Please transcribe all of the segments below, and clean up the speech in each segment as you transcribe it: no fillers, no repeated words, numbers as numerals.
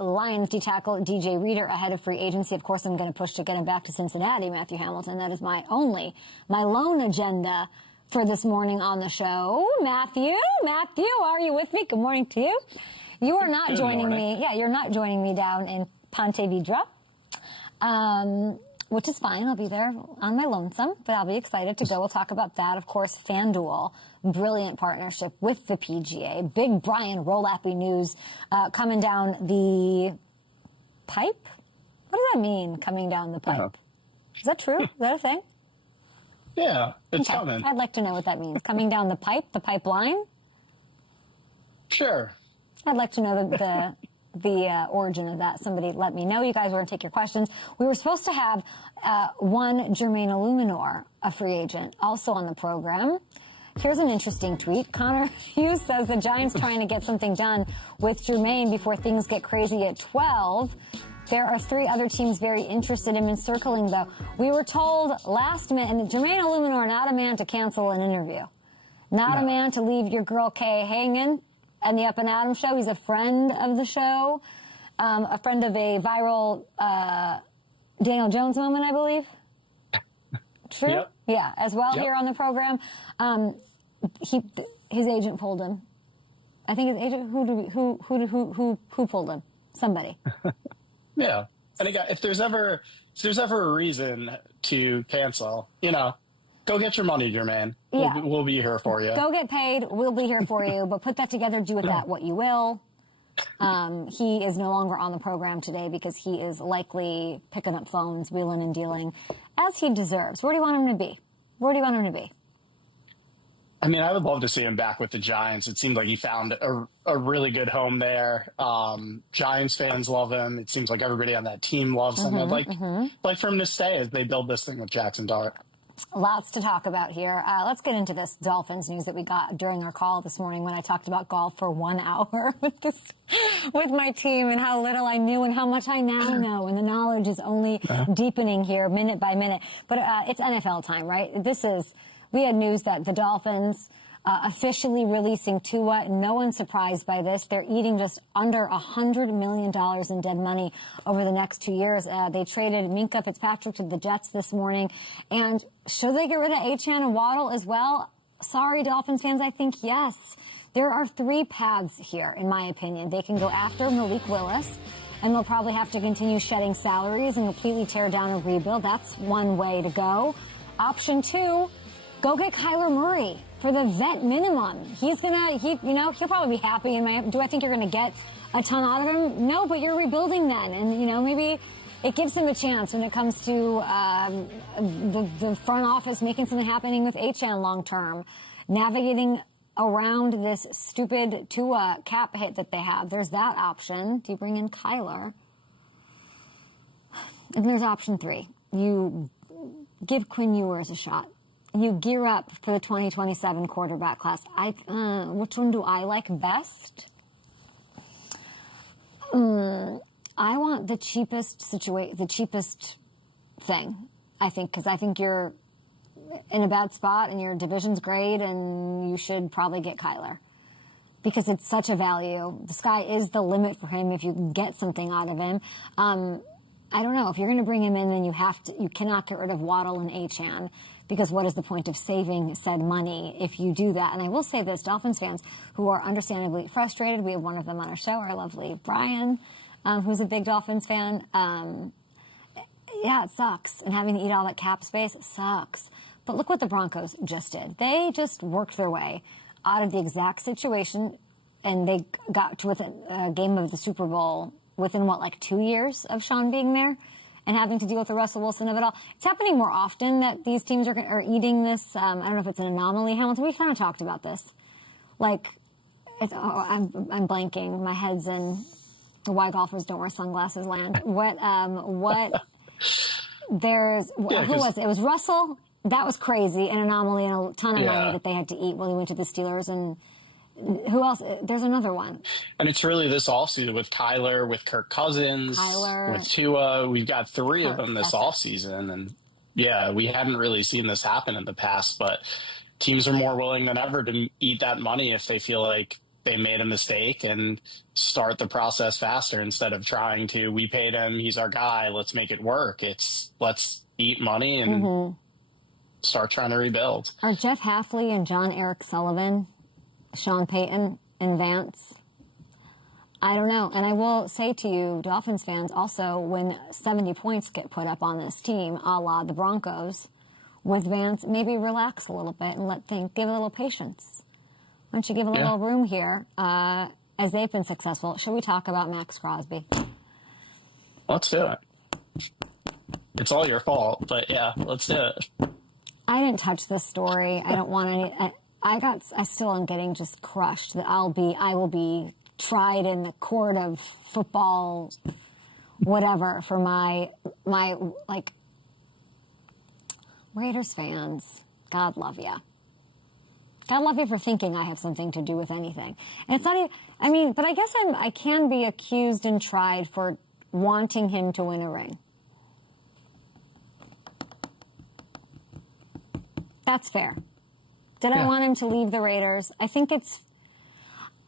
Lions D-tackle DJ Reader ahead of free agency. Of course, I'm going to push to get him back to Cincinnati, Matthew Hamilton. That is my lone agenda for this morning on the show. Matthew, are you with me? Good morning to you. You are not joining me. Yeah, you're not joining me down in Ponte Vedra, which is fine. I'll be there on my lonesome, but I'll be excited to go. We'll talk about that. Of course, FanDuel, brilliant partnership with the PGA. Big Brian Rolappy news coming down the pipe. What does that mean, coming down the pipe? Is that true? Is that a thing? Yeah, it's coming. I'd like to know what that means. Coming down the pipeline? Sure. I'd like to know the origin of that. Somebody let me know. You guys were going to take your questions. We were supposed to have one Jermaine Illuminor, a free agent, also on the program. Here's an interesting tweet. Connor Hughes says the Giants trying to get something done with Jermaine before things get crazy at 12. There are 3 other teams very interested in encircling, though. We were told last minute, and Jermaine Illuminor, not a man to cancel an interview. Not a man to leave your girl Kay hanging on the Up and Adam show. He's a friend of the show, a friend of a viral Daniel Jones moment, I believe. True? Yep. Yeah, as well here on the program. His agent pulled him. I think his agent, who pulled him? Somebody. Yeah. And again, if there's ever a reason to cancel, go get your money, Jermaine. Yeah. We'll be here for you. Go get paid. We'll be here for you. But put that together. Do with that what you will. He is no longer on the program today because he is likely picking up phones, wheeling and dealing, as he deserves. Where do you want him to be? I mean, I would love to see him back with the Giants. It seemed like he found a really good home there. Giants fans love him. It seems like everybody on that team loves him. I'd like for him to stay as they build this thing with Jackson Dart. Lots to talk about here. Let's get into this Dolphins news that we got during our call this morning when I talked about golf for 1 hour with my team and how little I knew and how much I now know. And the knowledge is only deepening here minute by minute. But it's NFL time, right? We had news that the Dolphins officially releasing Tua. No one's surprised by this. They're eating just under $100 million in dead money over the next 2 years. They traded Minkah Fitzpatrick to the Jets this morning. And should they get rid of Achane and Waddle as well? Sorry, Dolphins fans, I think yes. There are 3 paths here, in my opinion. They can go after Malik Willis, and they'll probably have to continue shedding salaries and completely tear down a rebuild. That's one way to go. Option 2, go get Kyler Murray for the vet minimum. He'll probably be happy in Miami. Do I think you're going to get a ton out of him? No, but you're rebuilding then. And, maybe it gives him a chance when it comes to the front office making something happening with Achane long term, navigating around this stupid Tua cap hit that they have. There's that option. Do you bring in Kyler? And there's option 3. You give Quinn Ewers a shot. You gear up for the 2027 quarterback class. Which one do I like best? I want the cheapest thing, I think, because I think you're in a bad spot and your division's great and you should probably get Kyler because it's such a value. The sky is the limit for him if you can get something out of him. I don't know. If you're going to bring him in, then you cannot get rid of Waddle and Achane. Because what is the point of saving said money if you do that? And I will say this, Dolphins fans who are understandably frustrated, we have one of them on our show, our lovely Brian, who's a big Dolphins fan. Yeah, it sucks. And having to eat all that cap space sucks. But look what the Broncos just did. They just worked their way out of the exact situation, and they got to within a game of the Super Bowl within, 2 years of Sean being there? And having to deal with the Russell Wilson of it all. It's happening more often that these teams are eating this. I don't know if it's an anomaly, Hamilton. We kind of talked about this. I'm blanking. My head's in the why golfers don't wear sunglasses land. Who was it? It was Russell. That was crazy. An anomaly and a ton of money that they had to eat when he went to the Steelers. And who else? There's another one. And it's really this offseason with Kyler, with Kirk Cousins, with Tua. We've got 3 of them this offseason. And, we hadn't really seen this happen in the past. But teams are more willing than ever to eat that money if they feel like they made a mistake and start the process faster instead of trying to, we paid him, he's our guy, let's make it work. It's let's eat money and start trying to rebuild. Are Jeff Hafley and John Eric Sullivan, Sean Payton and Vance? I don't know. And I will say to you, Dolphins fans, also, when 70 points get put up on this team, a la the Broncos, with Vance, maybe relax a little bit and give a little patience. Why don't you give a little room here as they've been successful? Should we talk about Max Crosby? Let's do it. It's all your fault, but yeah, let's do it. I didn't touch this story. I don't want any. I still am getting just crushed that I will be tried in the court of football, whatever, for my like Raiders fans. God love ya. God love you for thinking I have something to do with anything. And it's not even, I mean, but I guess I can be accused and tried for wanting him to win a ring. That's fair. Did I want him to leave the Raiders? I think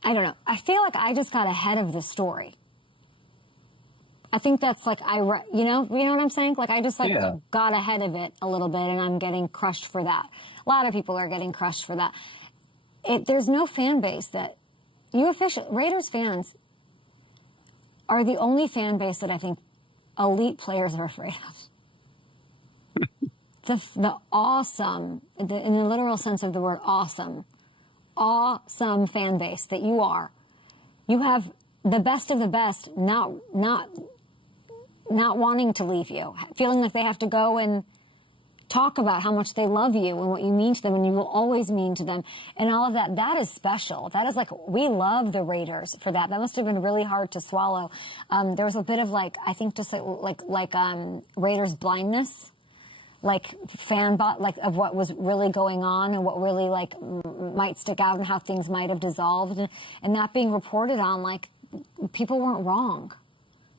I don't know. I feel like I just got ahead of the story. I think that's like, you know what I'm saying? Like I just got ahead of it a little bit and I'm getting crushed for that. A lot of people are getting crushed for that. There's no fan base that Raiders fans are the only fan base that I think elite players are afraid of. The awesome, in the literal sense of the word awesome fan base that you are. You have the best of the best not wanting to leave you, feeling like they have to go and talk about how much they love you and what you mean to them and you will always mean to them and all of that. That is special. That is like, we love the Raiders for that. That must have been really hard to swallow. There was a bit of like, I think just like Raiders blindness, like of what was really going on and what really like might stick out and how things might have dissolved and that being reported on, like people weren't wrong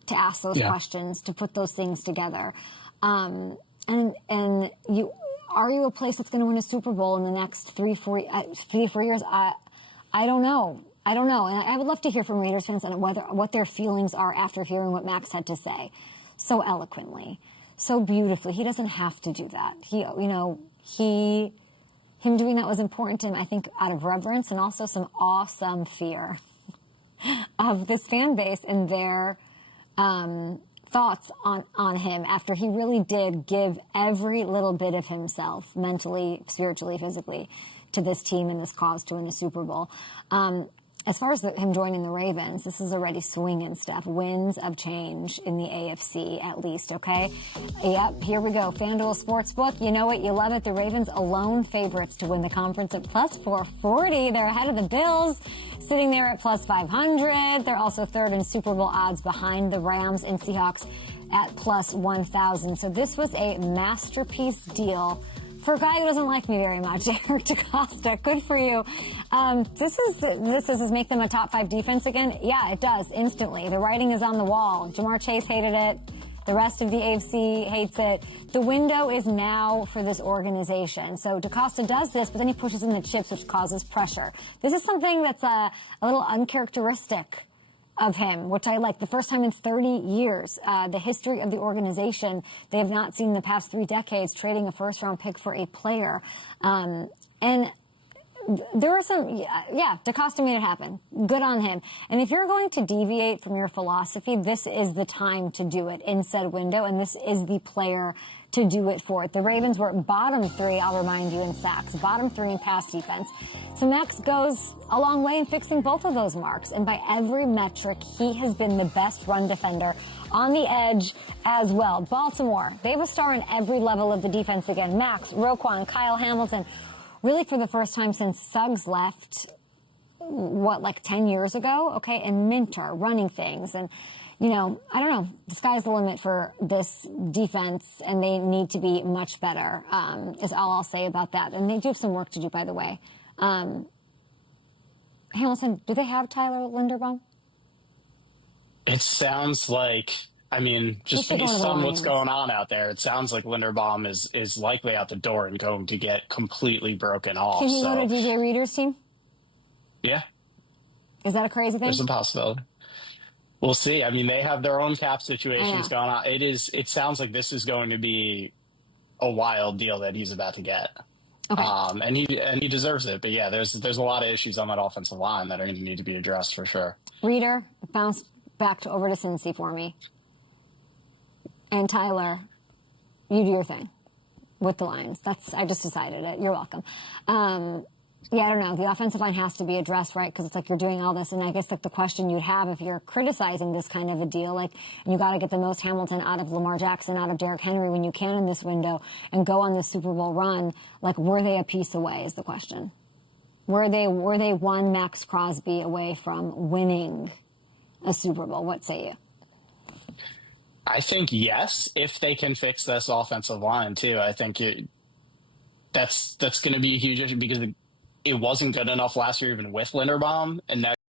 to ask those questions, to put those things together. And are you a place that's going to win a Super Bowl in the next 3-4 years? I don't know. And I would love to hear from Raiders fans and what their feelings are after hearing what Max had to say so eloquently, so beautifully. He doesn't have to do that. Him doing that was important to him, I think, out of reverence and also some awesome fear of this fan base and their thoughts on him after he really did give every little bit of himself, mentally, spiritually, physically, to this team and this cause to win a Super Bowl. As far as him joining the Ravens, this is already swinging stuff. Winds of change in the AFC, at least, okay? Yep, here we go. FanDuel Sportsbook, you know it, you love it. The Ravens alone favorites to win the conference at plus 440. They're ahead of the Bills, sitting there at plus 500. They're also third in Super Bowl odds behind the Rams and Seahawks at plus 1,000. So this was a masterpiece deal for a guy who doesn't like me very much, Eric DeCosta. Good for you. This is make them a top 5 defense again? Yeah, it does, instantly. The writing is on the wall. Jamar Chase hated it. The rest of the AFC hates it. The window is now for this organization. So DeCosta does this, but then he pushes in the chips, which causes pressure. This is something that's a little uncharacteristic of him, which I like. The first time in 30 years, the history of the organization, they have not seen the past 3 decades trading a first-round pick for a player. And there are some, DeCosta made it happen. Good on him. And if you're going to deviate from your philosophy, this is the time to do it in said window, and this is the player to do it for it. The Ravens were bottom 3, I'll remind you, in sacks, bottom 3 in pass defense. So Max goes a long way in fixing both of those marks. And by every metric, he has been the best run defender on the edge as well. Baltimore, they have a star in every level of the defense again. Max, Roquan, Kyle Hamilton, really for the first time since Suggs left, 10 years ago? Okay, and Minter running things. And I don't know. The sky's the limit for this defense, and they need to be much better, is all I'll say about that. And they do have some work to do, by the way. Hamilton, do they have Tyler Linderbaum? It sounds like, just based on what's going on out there, it sounds like Linderbaum is likely out the door and going to get completely broken off. Can he go to DJ Reader's team? Yeah. Is that a crazy thing? There's a possibility. We'll see. I mean, they have their own cap situations going on. It sounds like this is going to be a wild deal that he's about to get. Okay. And he deserves it. But yeah, there's a lot of issues on that offensive line that are going to need to be addressed for sure. Reader, bounce back over to Cincy for me. And Tyler, you do your thing with the Lions. I just decided it. You're welcome. Yeah, I don't know. The offensive line has to be addressed, right? Because it's like you're doing all this. And I guess like the question you'd have if you're criticizing this kind of a deal, like you got to get the most Hamilton out of Lamar Jackson, out of Derrick Henry when you can in this window and go on the Super Bowl run. Like, were they a piece away is the question. Were they one Max Crosby away from winning a Super Bowl? What say you? I think yes, if they can fix this offensive line too. I think that's going to be a huge issue because it wasn't good enough last year, even with Linderbaum, and now